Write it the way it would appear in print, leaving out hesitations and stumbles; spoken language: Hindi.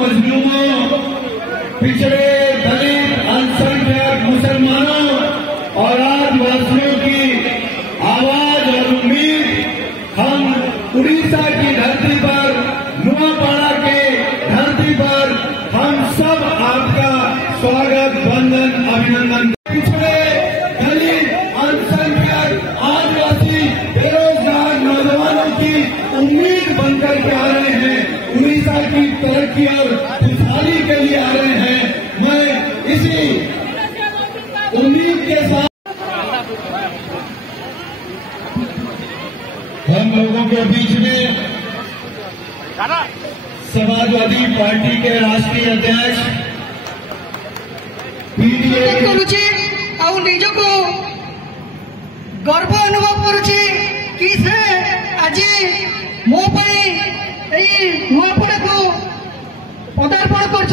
मजलूमों, पिछड़े, दलित, अल्पसंख्यक मुसलमानों और आदिवासियों की आवाज और उम्मीद हम उड़ीसा की धरती पर, नुआपाड़ा के धरती पर हम सब आपका स्वागत, वंदन, अभिनंदन। पिछड़े, दलित, अल्पसंख्यक, आदिवासी, बेरोजगार नौजवानों की उम्मीद बनकर के आ रहे हैं, उड़ीसा की तरक्की और खुशहाली के लिए आ रहे हैं। मैं इसी उम्मीद के साथ हम लोगों के बीच में समाजवादी पार्टी के राष्ट्रीय अध्यक्ष पीडीए करुचे और निजको गर्व अनुभव करुचे कि से आज मो नुआपड़ा को पदार्पण कर